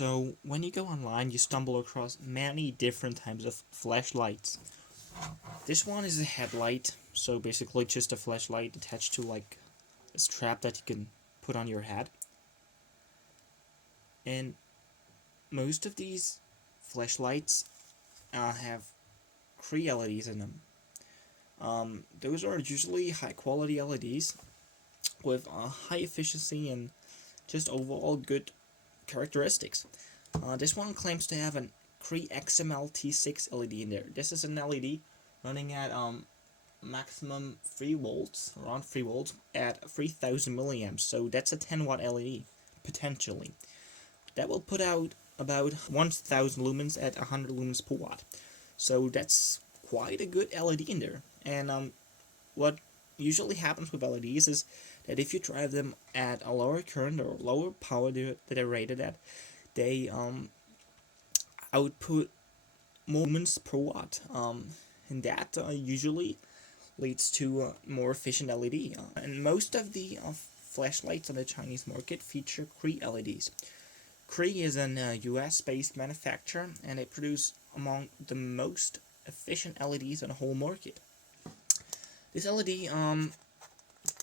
So when you go online, you stumble across many different types of flashlights. This one is a headlight, so basically just a flashlight attached to like a strap that you can put on your head. And most of these flashlights have Cree LEDs in them. Those are usually high quality LEDs with high efficiency and just overall good characteristics. This one claims to have an Cree XML T6 LED in there. This is an LED running at maximum 3 volts, around 3 volts, at 3000 milliamps. So that's a 10 watt LED, potentially. That will put out about 1000 lumens at 100 lumens per watt. So that's quite a good LED in there. And what usually happens with LEDs is that if you drive them at a lower current or lower power that they're rated at, they output more lumens per watt. And that usually leads to a more efficient LED. And most of the flashlights on the Chinese market feature Cree LEDs. Cree is an US-based manufacturer, and they produce among the most efficient LEDs on the whole market. This LED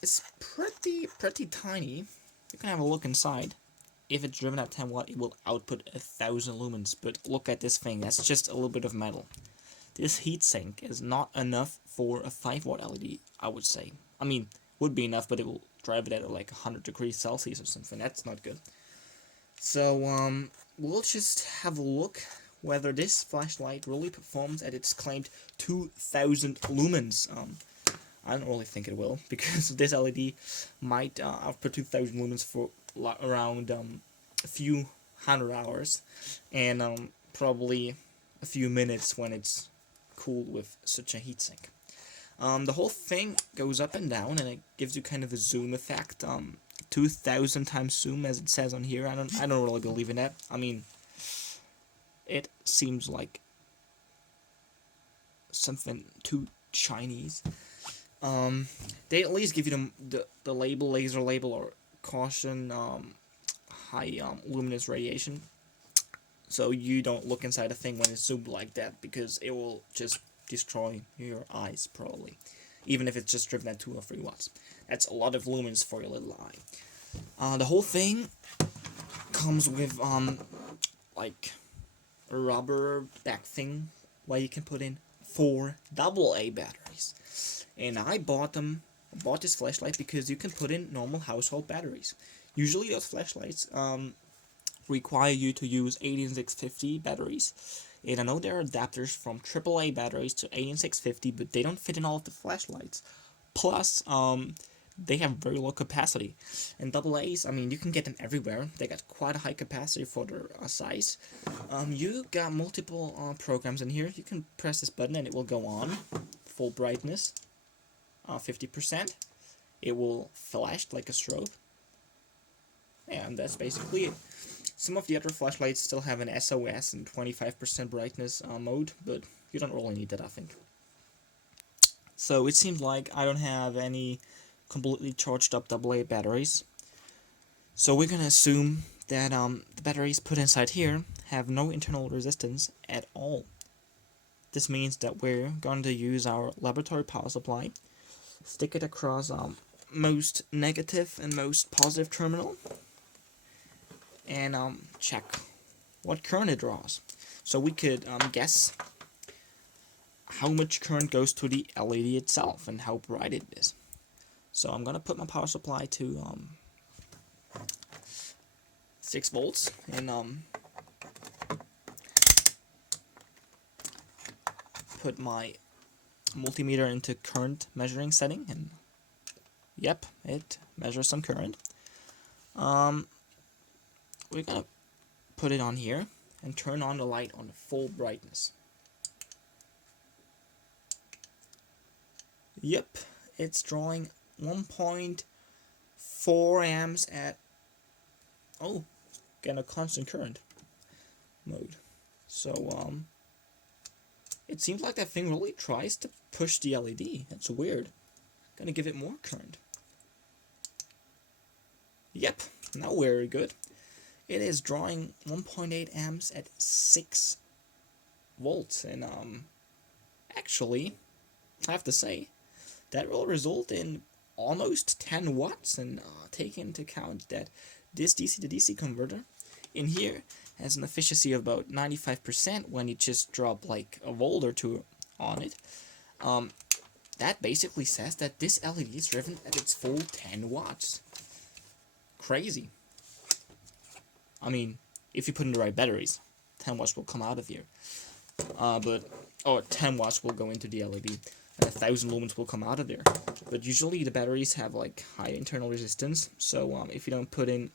is pretty tiny. You can have a look inside. If it's driven at 10 watt, it will output 1000 lumens. But look at this thing, that's just a little bit of metal. This heatsink is not enough for a 5 watt LED, I would say. I mean, would be enough, but it will drive it at like 100 degrees Celsius or something. That's not good. So, we'll just have a look whether this flashlight really performs at its claimed 2000 lumens. I don't really think it will, because this LED might output 2000 lumens for around a few hundred hours, and probably a few minutes when it's cooled with such a heatsink. The whole thing goes up and down, and it gives you kind of a zoom effect. 2000 times zoom, as it says on here. I don't really believe in that. I mean, it seems like something too Chinese. They at least give you the label, laser label, or caution, high luminous radiation, so you don't look inside a thing when it's zoomed like that, because it will just destroy your eyes, probably, even if it's just driven at 2 or 3 watts. That's a lot of lumens for your little eye. The whole thing comes with like a rubber back thing where you can put in 4 AA batteries. And I bought this flashlight because you can put in normal household batteries. Usually those flashlights require you to use 18650 batteries. And I know there are adapters from AAA batteries to 18650, but they don't fit in all of the flashlights. Plus, they have very low capacity. And AA's, I mean, you can get them everywhere. They got quite a high capacity for their size. You got multiple programs in here. You can press this button and it will go on. Full brightness. 50%. It will flash like a strobe. And that's basically it. Some of the other flashlights still have an SOS and 25% brightness mode, but you don't really need that, I think. So it seems like I don't have any completely charged up AA batteries. So we're gonna assume that the batteries put inside here have no internal resistance at all. This means that we're going to use our laboratory power supply, stick it across most negative and most positive terminal, and check what current it draws. So we could guess how much current goes to the LED itself and how bright it is. So I'm gonna put my power supply to 6 volts and put my multimeter into current measuring setting, and yep, it measures some current. We're gonna put it on here and turn on the light on full brightness. Yep, it's drawing 1.4 amps at, again, a constant current mode. So it seems like that thing really tries to push the LED. That's weird. Gonna give it more current. Yep, now very good. it is drawing 1.8 amps at 6 volts, and actually, I have to say, that will result in almost 10 watts, and take into account that this DC to DC converter in here has an efficiency of about 95% when you just drop like a volt or two on it. That basically says that this LED is driven at its full 10 watts. Crazy. I mean, if you put in the right batteries, 10 watts will come out of here. 10 watts will go into the LED, and 1000 lumens will come out of there. But usually the batteries have like high internal resistance, so if you don't put in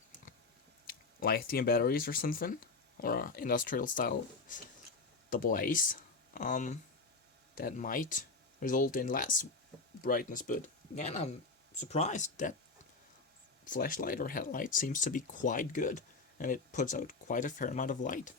lithium batteries or something, or industrial style AA's, that might result in less brightness. But again, I'm surprised that flashlight or headlight seems to be quite good, and it puts out quite a fair amount of light.